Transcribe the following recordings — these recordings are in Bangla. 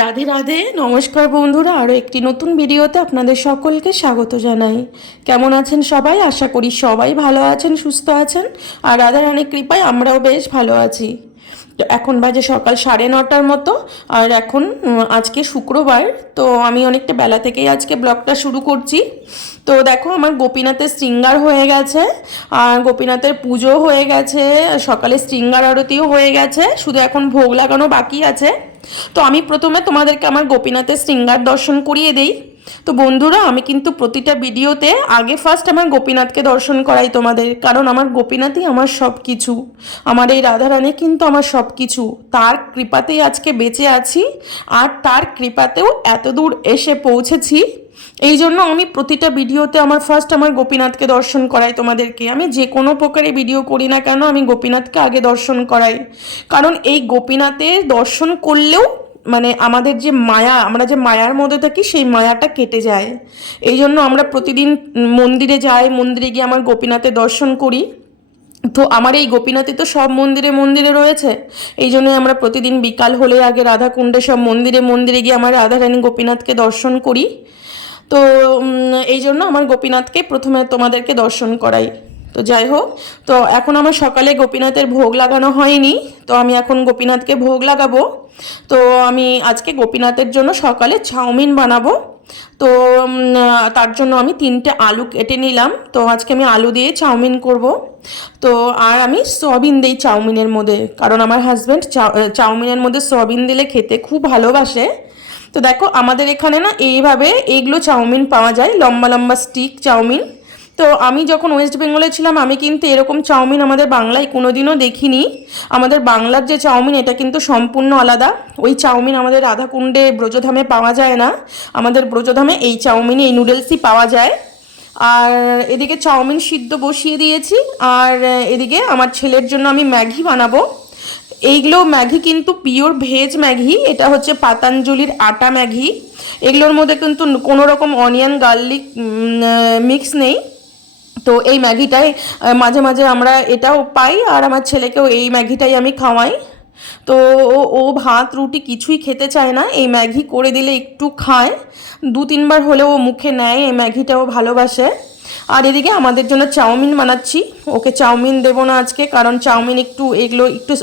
রাধে রাধে, নমস্কার বন্ধুরা, আরও একটি নতুন ভিডিওতে আপনাদের সকলকে স্বাগত জানাই। কেমন আছেন সবাই? আশা করি সবাই ভালো আছেন, সুস্থ আছেন, আর রাধা রানীর কৃপায় আমরাও বেশ ভালো আছি। তো এখন বাজে সকাল সাড়ে নটার মতো, আর এখন আজকে শুক্রবার, তো আমি অনেকটা বেলা থেকেই আজকে ব্লগটা শুরু করছি। তো দেখো, আমার গোপীনাথের শৃঙ্গার হয়ে গেছে, আর গোপীনাথের পুজো হয়ে গেছে, সকালে শৃঙ্গার আরতিও হয়ে গেছে, শুধু এখন ভোগ লাগানো বাকি আছে। তো আমি প্রথমে তোমাদেরকে আমার গোপীনাথের শৃঙ্গার দর্শন করিয়ে দেই। তো বন্ধুরা, আমি কিন্তু প্রতিটা ভিডিওতে আগে ফার্স্ট আমার গোপীনাথকে দর্শন করাই তোমাদের, কারণ আমার গোপীনাথই আমার সব কিছু আমার এই রাধারানী কিন্তু আমার সব কিছু তার কৃপাতেই আজকে বেঁচে আছি, আর তার কৃপাতেও এত দূর এসে পৌঁছেছি। এই জন্য আমি প্রতিটা ভিডিওতে আমার ফার্স্ট আমার গোপীনাথকে দর্শন করাই তোমাদেরকে। আমি যে কোনো প্রকারে ভিডিও করি না কেন আমি গোপীনাথকে আগে দর্শন করাই। কারণ এই গোপীনাথের দর্শন করলেও মানে আমাদের যে মায়া, আমরা যে মায়ার মধ্যে থাকি সেই মায়াটা কেটে যায়। এই জন্য আমরা প্রতিদিন মন্দিরে যাই, মন্দিরে গিয়ে আমার গোপীনাথের দর্শন করি। তো আমার এই গোপীনাথে তো সব মন্দিরে মন্দিরে রয়েছে। এই জন্যই আমরা প্রতিদিন বিকাল হলে আগে রাধাকুণ্ডে সব মন্দিরে মন্দিরে গিয়ে আমার রাধারানী গোপীনাথকে দর্শন করি। তো এই জন্য আমার গোপীনাথকে প্রথমে তোমাদেরকে দর্শন করাই। তো যাই হোক, তো এখন আমার সকালে গোপীনাথের ভোগ লাগানো হয়নি, তো আমি এখন গোপীনাথকে ভোগ লাগাবো। তো আমি আজকে গোপীনাথের জন্য সকালে চাউমিন বানাবো। তো তার জন্য আমি তিনটে আলু কেটে নিলাম। তো আজকে আমি আলু দিয়ে চাউমিন করব। তো, আর আমি সয়াবিন দিই চাউমিনের মধ্যে, কারণ আমার হাজব্যান্ড চাউমিনের মধ্যে সয়াবিন দিলে খেতে খুব ভালোবাসে। তো দেখো, আমাদের এখানে না এইভাবে এইগুলো চাউমিন পাওয়া যায়, লম্বা লম্বা স্টিক চাউমিন। তো আমি যখন ওয়েস্ট বেঙ্গলে ছিলাম, আমি কিন্তু এরকম চাউমিন আমাদের বাংলায় কোনোদিনও দেখিনি। আমাদের বাংলার যে চাউমিন, এটা কিন্তু সম্পূর্ণ আলাদা। ওই চাউমিন আমাদের রাধাকুণ্ডে ব্রজধামে পাওয়া যায় না। আমাদের ব্রজধামে এই চাউমিন, এই নুডলসই পাওয়া যায়। আর এদিকে চাউমিন সিদ্ধ বসিয়ে দিয়েছি। আর এদিকে আমার ছেলের জন্য আমি ম্যাগি বানাবো। এইগুলো ম্যাগি কিন্তু পিওর ভেজ ম্যাগি, এটা হচ্ছে পাতাঞ্জলির আটা ম্যাগি। এগুলোর মধ্যে কিন্তু কোনো রকম অনিয়ন, গার্লিক মিক্স নেই। তো এই ম্যাগিটাই মাঝে মাঝে আমরা এটাও পাই আর আমার ছেলেকেও এই ম্যাগিটাই আমি খাওয়াই। তো ও ভাত, রুটি কিছুই খেতে চায় না, এই ম্যাগি করে দিলে একটু খায়। দু তিনবার হলেও মুখে নেয়, এই ম্যাগিটাও ভালোবাসে। আর এদিকে আমাদের জন্য চাউমিন বানাচ্ছি। ওকে চাউমিন দেবো না আজকে, কারণ চাউমিন একটু এগুলো একটু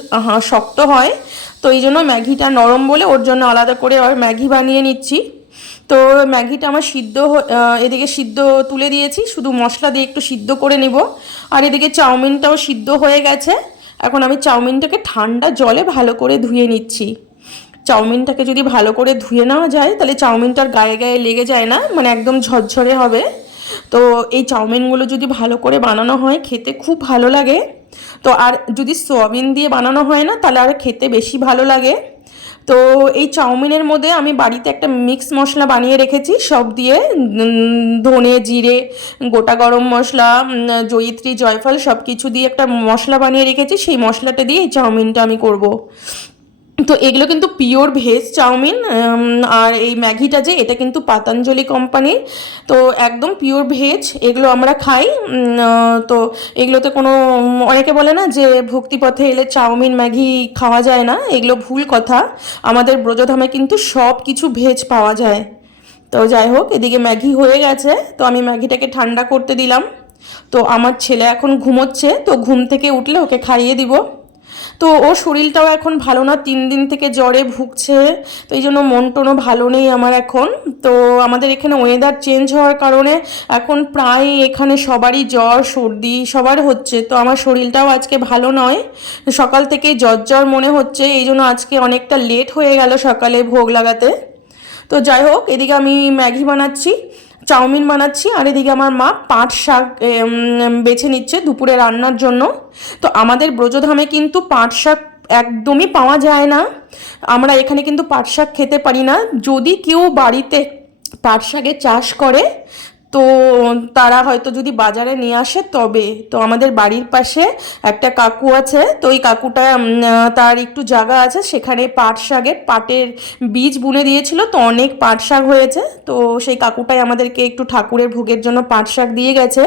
শক্ত হয়। তো এই জন্য ম্যাগিটা নরম বলে ওর জন্য আলাদা করে ম্যাগি বানিয়ে নিচ্ছি। তো ম্যাগিটা আমার সিদ্ধ এদিকে সিদ্ধ তুলে দিয়েছি, শুধু মশলা দিয়ে একটু সিদ্ধ করে নেব। আর এদিকে চাউমিনটাও সিদ্ধ হয়ে গেছে। এখন আমি চাউমিনটাকে ঠান্ডা জলে ভালো করে ধুয়ে নিচ্ছি। চাউমিনটাকে যদি ভালো করে ধুয়ে নেওয়া যায়, তাহলে চাউমিনটার গায়ে গায়ে লেগে যায় না মানে একদম ঝরঝরে হবে। তো এই চাউমিনগুলো যদি ভালো করে বানানো হয়, খেতে খুব ভালো লাগে। তো আর যদি সোয়াবিন দিয়ে বানানো হয় না, তাহলে আর খেতে বেশি ভালো লাগে। তো এই চাউমিনের মধ্যে আমি বাড়িতে একটা মিক্স মশলা বানিয়ে রেখেছি, সব দিয়ে ধনে, জিরে, গোটা গরম মশলা জয়িত্রী, জয়ফল সব কিছু দিয়ে একটা মশলা বানিয়ে রেখেছি, সেই মশলাটা দিয়ে এই চাউমিনটা আমি করব। তো এগুলো কিন্তু পিওর ভেজ চাউমিন আর এই ম্যাগিটা যে, এটা কিন্তু পাতাঞ্জলি কোম্পানির তো একদম পিওর ভেজ এগুলো আমরা খাই। তো এগুলোতে কোনো, অনেকে বলে না যে, ভক্তিপথে এলে চাউমিন, ম্যাগি খাওয়া যায় না। এগুলো ভুল কথা। আমাদের ব্রজধামে কিন্তু সব কিছু ভেজ পাওয়া যায়। তো যাই হোক, এদিকে ম্যাগি হয়ে গেছে। তো আমি ম্যাগিটাকে ঠান্ডা করতে দিলাম। তো আমার ছেলে এখন ঘুমোচ্ছে। তো ঘুম থেকে উঠলে ওকে খাইয়ে দিব। তো ওর শরীরটাও এখন ভালো না, তিন দিন থেকে জ্বরে ভুগছে, তো এই জন্য মন টনও ভালো নেই আমার এখন। তো আমাদের এখানে ওয়েদার চেঞ্জ হওয়ার কারণে এখন প্রায় এখানে সবারই জ্বর, সর্দি সবার হচ্ছে, তো আমার শরীরটাও আজকে ভালো নয়। সকাল থেকে জ্বর জ্বর মনে হচ্ছে, এই জন্য আজকে অনেকটা লেট হয়ে গেল সকালে ভোগ লাগাতে। তো যাই হোক, এদিকে আমি ম্যাগি বানাচ্ছি। চাউমিন বানাচ্ছি আর এদিকে আমার মা পাট শাক বেছে নিচ্ছে দুপুরে রান্নার জন্য। তো আমাদের ব্রজধামে কিন্তু পাট শাক একদমই পাওয়া যায় না। আমরা এখানে কিন্তু পাট শাক খেতে পারি না। যদি কেউ বাড়িতে পাট শাকের চাষ করে তো তারা হয়তো যদি বাজারে নিয়ে আসে, তবে তো আমাদের বাড়ির পাশে একটা কাকু আছে, তো ওই কাকুটা তার একটু জায়গা আছে, সেখানে পাট শাকের পাটের বীজ বুনে দিয়েছিল, তো অনেক পাট শাক হয়েছে, তো সেই কাকুটাই আমাদেরকে একটু ঠাকুরের ভোগের জন্য পাট শাক দিয়ে গেছে।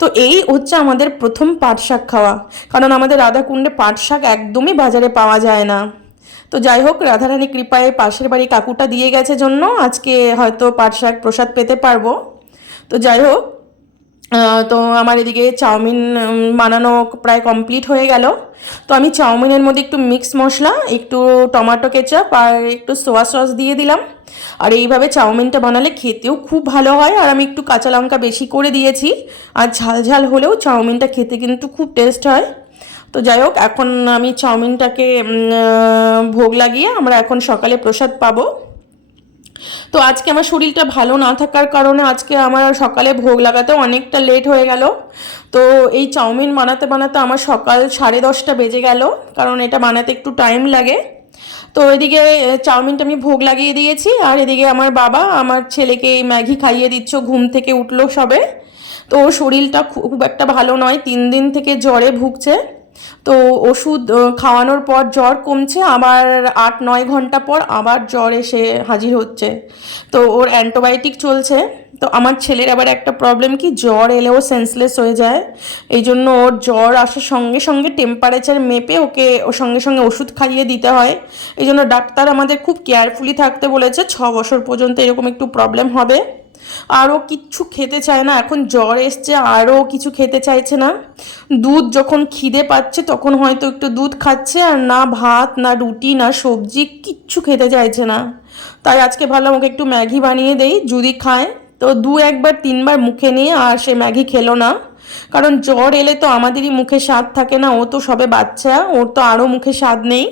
তো এই হচ্ছে আমাদের প্রথম পাট শাক খাওয়া, কারণ আমাদের রাধাকুণ্ডে পাট শাক একদমই বাজারে পাওয়া যায় না। তো যাই হোক রাধারানী কৃপায় পাশের বাড়ি কাকুটা দিয়ে গেছে জন্য, আজকে হয়তো পাট শাক প্রসাদ পেতে পারব। তো যাই হোক তো আমার এদিকে চাউমিন বানানো প্রায় কমপ্লিট হয়ে গেল। তো আমি চাউমিনের মধ্যে একটু মিক্স মশলা, একটু টমাটো কেচাপ আর একটু সোয়া সস দিয়ে দিলাম। আর এইভাবে চাউমিনটা বানালে খেতেও খুব ভালো হয় আর আমি একটু কাঁচা লঙ্কা বেশি করে দিয়েছি। আর ঝাল ঝাল হলেও চাউমিনটা খেতে কিন্তু খুব টেস্ট হয়। তো যাই হোক, এখন আমি চাউমিনটাকে ভোগ লাগিয়ে আমরা এখন সকালে প্রসাদ পাবো। তো আজকে আমার শরীরটা ভালো না থাকার কারণে আজকে আমার সকালে ভোগ লাগাতে অনেকটা লেট হয়ে গেল। তো এই চাউমিন বানাতে বানাতে আমার সকাল সাড়ে দশটা বেজে গেল, কারণ এটা বানাতে একটু টাইম লাগে। তো এদিকে চাউমিনটা আমি ভোগ লাগিয়ে দিয়েছি, আর এদিকে আমার বাবা আমার ছেলেকে এই ম্যাগি খাইয়ে দিচ্ছ, ঘুম থেকে উঠল সবে। তো শরীরটা খুব একটা ভালো নয়, তিন দিন থেকে জ্বরে ভুগছে। তো ওষুধ খাওয়ানোর পর জ্বর কমছে, আবার আট, নয় ঘণ্টা পর আবার জ্বর এসে হাজির হচ্ছে। তো ওর অ্যান্টিবায়োটিক চলছে। তো আমার ছেলের আবার একটা প্রবলেম কি, জ্বর এলেও সেন্সলেস হয়ে যায়। এই জন্য ওর জ্বর আসার সঙ্গে সঙ্গে টেম্পারেচার মেপে ওকে, ওর সঙ্গে সঙ্গে ওষুধ খাইয়ে দিতে হয়। এই জন্য ডাক্তার আমাদের খুব কেয়ারফুলি থাকতে বলেছে, ছ বছর পর্যন্ত এরকম একটু প্রবলেম হবে। আরও কিচ্ছু খেতে চায় না। এখন জ্বর এসছে, আরও কিছু খেতে চাইছে না। দুধ যখন খিদে পাচ্ছে, তখন হয়তো একটু দুধ খাচ্ছে আর না ভাত, না রুটি, না সবজি, কিচ্ছু খেতে চাইছে না। তাই আজকে ভাবলাম ওকে একটু ম্যাগি বানিয়ে দেই, যদি খায়। তো দু একবার, তিনবার মুখে নিয়ে আর সে ম্যাগি খেলো না। কারণ জ্বর এলে তো আমাদেরই মুখে স্বাদ থাকে না, ও তো সবে বাচ্চা, ওর তো আরও মুখে স্বাদ নেই।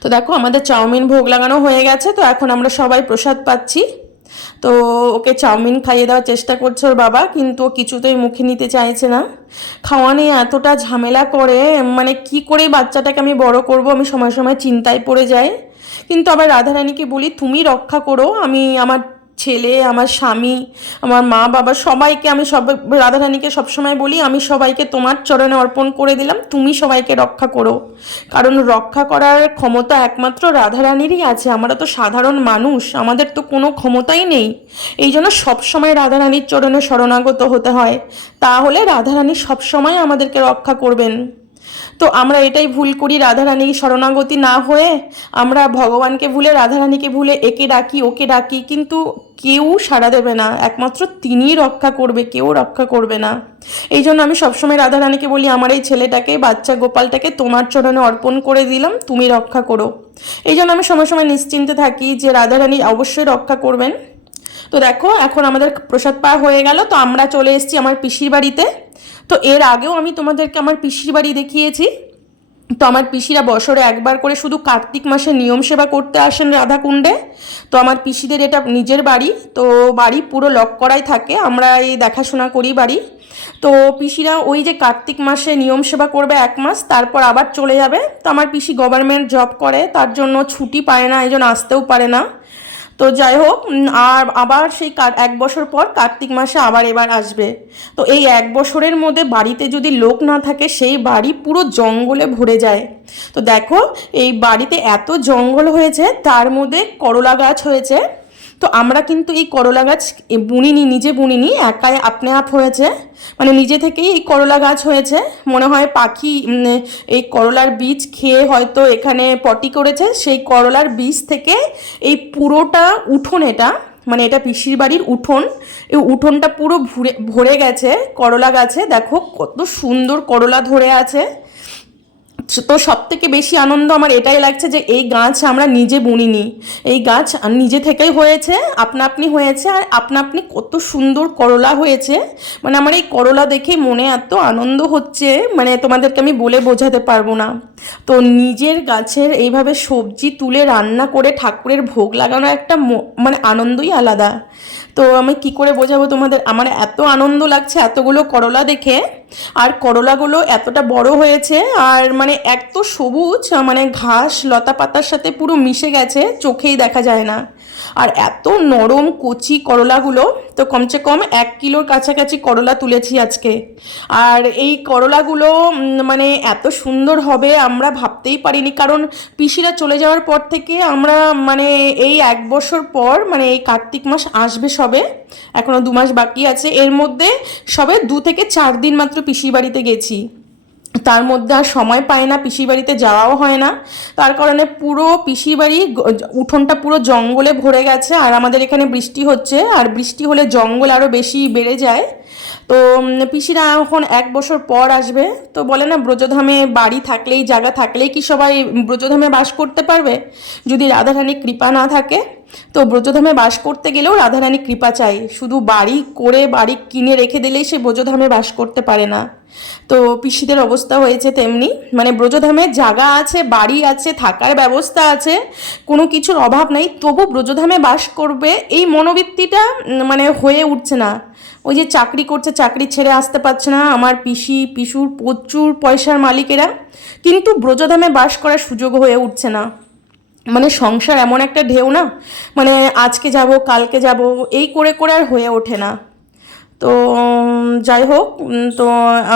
তো দেখো, আমাদের চাউমিন ভোগ লাগানো হয়ে গেছে, তো এখন আমরা সবাই প্রসাদ পাচ্ছি। তো ওকে চাউমিন খাইয়ে দেওয়ার চেষ্টা করছে ওর বাবা, কিন্তু ও কিছুতেই মুখে নিতে চাইছে না। খাওয়া নিয়ে এতটা ঝামেলা করে মানে কি করে বাচ্চাটাকে আমি বড় করব, আমি সময় সময় চিন্তায় পড়ে যাই। কিন্তু আবার রাধারানীকে বলি, তুমি রক্ষা করো, আমি আমার ছেলে, আমার স্বামী, আমার মা, বাবা, সবাইকে আমি সব, রাধারানীকে সবসময় বলি, আমি সবাইকে তোমার চরণে অর্পণ করে দিলাম, তুমি সবাইকে রক্ষা করো। কারণ রক্ষা করার ক্ষমতা একমাত্র রাধারানীরই আছে, আমরা তো সাধারণ মানুষ, আমাদের তো কোনো ক্ষমতাই নেই। এই জন্য সবসময় রাধারানীর চরণে শরণাগত হতে হয়। তাহলে রাধারানী সবসময় আমাদেরকে রক্ষা করবেন। তো আমরা এটাই ভুল করি রাধারানী শরণাগতি না হয়ে আমরা ভগবানকে ভুলে, রাধারানীকে ভুলে একে ডাকি, ওকে ডাকি, কিন্তু কেউ সাড়া দেবে না। একমাত্র তিনিই রক্ষা করবে, কেউ রক্ষা করবে না। এই জন্য আমি সবসময় রাধারানীকে বলি, আমার এই ছেলেটাকে, বাচ্চা গোপালটাকে তোমার চরণে অর্পণ করে দিলাম, তুমি রক্ষা করো। এই জন্য আমি সময় সময় নিশ্চিন্তে থাকি যে রাধারানী অবশ্যই রক্ষা করবেন। তো দেখো, এখন আমাদের প্রসাদ পাওয়া হয়ে গেল, তো আমরা চলে এসেছি আমার পিসির বাড়িতে। তো এর আগেও আমি তোমাদেরকে আমার পিসির বাড়ি দেখিয়েছি। তো আমার পিসিরা বছরে একবার করে শুধু কার্তিক মাসে নিয়ম সেবা করতে আসেন রাধাকুণ্ডে। তো আমার পিসিদের এটা নিজের বাড়ি, তো বাড়ি পুরো লক করাই থাকে, আমরা এই দেখাশোনা করি বাড়ি। তো পিসিরা ওই যে কার্তিক মাসে নিয়ম সেবা করবে এক মাস, তারপর আবার চলে যাবে। তো আমার পিসি গভর্নমেন্ট জব করে, তার জন্য ছুটি পায় না, এই আসতেও পারে না। তো যাই হোক আর আবার সেই এক বছর পর কার্তিক মাসে আবার এবার আসবে। তো এই এক বছরের মধ্যে বাড়িতে যদি লোক না থাকে, সেই বাড়ি পুরো জঙ্গলে ভরে যায়। তো দেখো, এই বাড়িতে এত জঙ্গল হয়েছে, তার মধ্যে করলা গাছ হয়েছে। তো আমরা কিন্তু এই করলা গাছ বুনিনি, নিজে বুনিনি, একাই আপনে আপ হয়েছে। মানে নিজে থেকেই এই করলা গাছ হয়েছে। মনে হয় পাখি এই করলার বীজ খেয়ে হয়তো এখানে পটি করেছে। সেই করলার বীজ থেকে এই পুরোটা উঠোন এটা মানে এটা পিসির বাড়ির উঠোন। এই উঠোনটা পুরো ভরে ভরে গেছে করলা গাছে। দেখো কত সুন্দর করলা ধরে আছে। তো সব থেকে বেশি আনন্দ আমার এটাই লাগছে যে এই গাছ আমরা নিজে বুনিনি। এই গাছ নিজে থেকেই হয়েছে, আপনা আপনি হয়েছে, আর আপনা আপনি কত সুন্দর করলা হয়েছে। মানে আমার এই করলা দেখে মনে এত আনন্দ হচ্ছে মানে তোমাদেরকে আমি বলে বোঝাতে পারব না। তো নিজের গাছের এইভাবে সবজি তুলে রান্না করে ঠাকুরের ভোগ লাগানো একটা মানে আনন্দই আলাদা। তো আমি কি করে বোঝাবো তোমাদের? আমার এত আনন্দ লাগছে এতগুলো করলা দেখে। আর করলাগুলো এতটা বড় হয়েছে, আর মানে এত সবুজ মানে ঘাস লতা পাতার সাথে পুরো মিশে গেছে, চোখেই দেখা যায় না। আর এত নরম, কচি করলাগুলো, তো কমসে কম এক কিলোর কাছাকাছি করলা তুলেছি আজকে। আর এই করলাগুলো মানে এত সুন্দর হবে আমরা ভাবতেই পারিনি, কারণ পিসিরা চলে যাওয়ার পর থেকে আমরা মানে এই এক বছর পর মানে এই কার্তিক মাস আসবে সবে, এখনও দু মাস বাকি আছে, এর মধ্যে সবে দু থেকে চার দিন মাত্র পিসির বাড়িতে গেছি। তার মধ্যে আর সময় পায় না, পিসির বাড়িতে যাওয়াও হয় না। তার কারণে পুরো পিসির বাড়ি উঠোনটা পুরো জঙ্গলে ভরে গেছে আর আমাদের এখানে বৃষ্টি হচ্ছে আর বৃষ্টি হলে জঙ্গল আরও বেশি বেড়ে যায়। তো পিসিরা এখন এক বছর পর আসবে। তো বলে না, ব্রজধামে বাড়ি থাকলেই, জায়গা থাকলেই কি সবাই ব্রজধামে বাস করতে পারবে? যদি রাধারানী কৃপা না থাকে, তো ব্রজধামে বাস করতে গেলেও রাধারানী কৃপা চাই। শুধু বাড়ি করে বাড়ি কিনে রেখে দিলেই সে ব্রজধামে বাস করতে পারে না। তো পিসিদের অবস্থা হয়েছে তেমনি। মানে ব্রজধামে জায়গা আছে, বাড়ি আছে, থাকার ব্যবস্থা আছে, কোনো কিছুর অভাব নাই। তবু ব্রজধামে বাস করবে, এই মনোবৃত্তিটা মানে হয়ে উঠছে না। ওই যে চাকরি করছে, চাকরি ছেড়ে আসতে পারছে না। আমার পিসি, পিসুর প্রচুর পয়সার মালিকেরা। কিন্তু ব্রজধামে বাস করার সুযোগ হয়ে উঠছে না। মানে সংসার এমন একটা ঢেউ না? মানে আজকে যাব, কালকে যাব, এই করে করে আর হয়ে ওঠে না। তো যাই হোক তো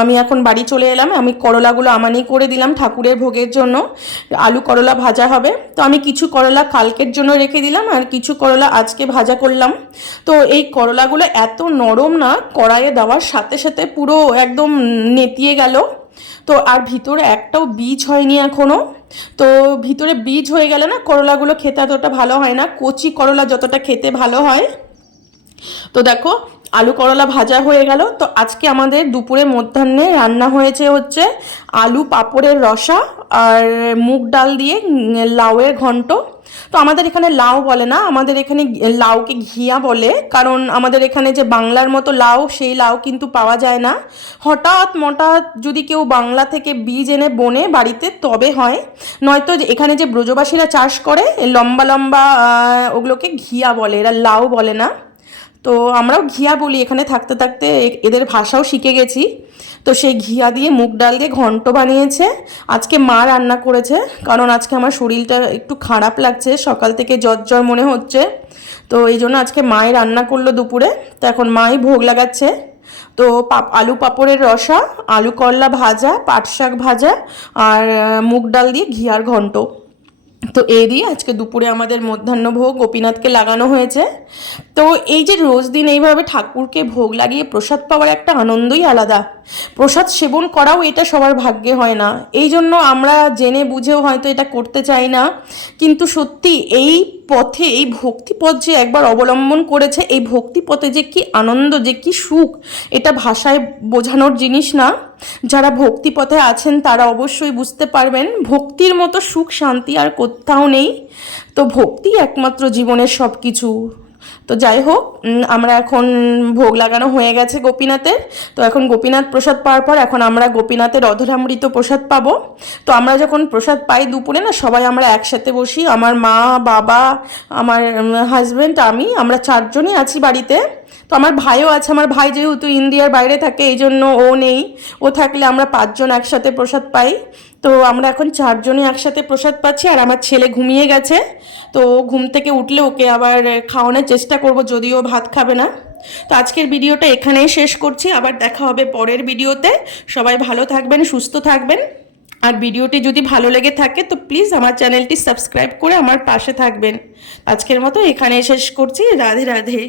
আমি এখন বাড়ি চলে এলাম। আমি করলাগুলো আমানি করে দিলাম ঠাকুরের ভোগের জন্য। আলু করলা ভাজা হবে। তো আমি কিছু করলা কালকের জন্য রেখে দিলাম আর কিছু করলা আজকে ভাজা করলাম। তো এই করলাগুলো এত নরম না, কড়াইয়ে দেওয়ার সাথে সাথে পুরো একদম নেতিয়ে গেল। তো আর ভিতরে একটাও বীজ হয়নি এখনও তো ভিতরে বীজ হয়ে গেলে না করলাগুলো খেতে এতটা ভালো হয় না। কচি করলা যতটা খেতে ভালো হয়। তো দেখো আলু করলা ভাজা হয়ে গেল। তো আজকে আমাদের দুপুরে মধ্যাহ্নে রান্না হয়েছে হচ্ছে আলু পাঁপড়ের রসা আর মুগ ডাল দিয়ে লাউয়ের ঘন্ট। তো আমাদের এখানে লাউ বলে না, আমাদের এখানে লাউকে ঘিয়া বলে। কারণ আমাদের এখানে যে বাংলার মতো লাউ, সেই লাউ কিন্তু পাওয়া যায় না। হঠাৎ মঠাৎ যদি কেউ বাংলা থেকে বীজ এনে বনে বাড়িতে, তবে হয়। নয়তো এখানে যে ব্রজবাসীরা চাষ করে, লম্বা লম্বা ওগুলোকে ঘিয়া বলে, এরা লাউ বলে না। তো আমরাও ঘিয়া বলি, এখানে থাকতে থাকতে এদের ভাষাও শিখে গেছি। তো সেই ঘিয়া দিয়ে মুগ ডাল দিয়ে ঘন্ট বানিয়েছে। আজকে মা রান্না করেছে, কারণ আজকে আমার শরীরটা একটু খারাপ লাগছে, সকাল থেকে জ্বর জ্বর মনে হচ্ছে। তো এই জন্য আজকে মাই রান্না করল দুপুরে। তো এখন মাই ভোগ লাগাচ্ছে। তো পাপ, আলু পাঁপড়ের রসা, আলু করলা ভাজা, পাট শাক ভাজা আর মুগ ডাল দিয়ে ঘিয়ার ঘন্ট। তো এই দিয়ে আজকে দুপুরে আমাদের মধ্যাহ্ন ভোগ গোপীনাথকে লাগানো হয়েছে। তো এই যে রোজ দিন এইভাবে ঠাকুরকে ভোগ লাগিয়ে প্রসাদ পাওয়ার একটা আনন্দই আলাদা। প্রসাদ সেবন করাও এটা সবার ভাগ্যে হয় না। এই জন্য আমরা জেনে বুঝেও হয়তো এটা করতে চাই না। কিন্তু সত্যি এই পথে, এই ভক্তি পথ যে একবার অবলম্বন করেছে, এই ভক্তি পথে যে কি আনন্দ, যে কি সুখ, এটা ভাষায় বোঝানোর জিনিস না। যারা ভক্তি পথে আছেন তারা অবশ্যই বুঝতে পারবেন, ভক্তির মতো সুখ, শান্তি আর কোথাও নেই। তো ভক্তি একমাত্র জীবনের সব কিছু তো যাই হোক আমরা এখন ভোগ লাগানো হয়ে গেছে গোপীনাথের। তো এখন গোপীনাথ প্রসাদ পাওয়ার পর এখন আমরা গোপীনাথের অধরামৃত প্রসাদ পাবো। তো আমরা যখন প্রসাদ পাই দুপুরে না, সবাই আমরা একসাথে বসি। আমার মা, বাবা, আমার হাজব্যান্ড আমি, আমরা চারজনই আছি বাড়িতে। তো আমার ভাইও আছে, আমার ভাই যেহেতু ইন্ডিয়ার বাইরে থাকে, এই জন্য ও নেই। ও থাকলে আমরা পাঁচজন একসাথে প্রসাদ পাই। তো আমরা এখন চারজনই একসাথে প্রসাদ পাচ্ছি, আর আমার ছেলে ঘুমিয়ে গেছে। তো ঘুম থেকে উঠলে ওকে আবার খাওয়ানোর চেষ্টা করব, যদিও ভাত খাবে না। তো আজকের ভিডিওটা এখানেই শেষ করছি, আবার দেখা হবে পরের ভিডিওতে। সবাই ভালো থাকবেন, সুস্থ থাকবেন। আর ভিডিওটি যদি ভালো লেগে থাকে, তো প্লিজ আমার চ্যানেলটি সাবস্ক্রাইব করে আমার পাশে থাকবেন। আজকের মতো এখানেই শেষ করছি, রাধে রাধে।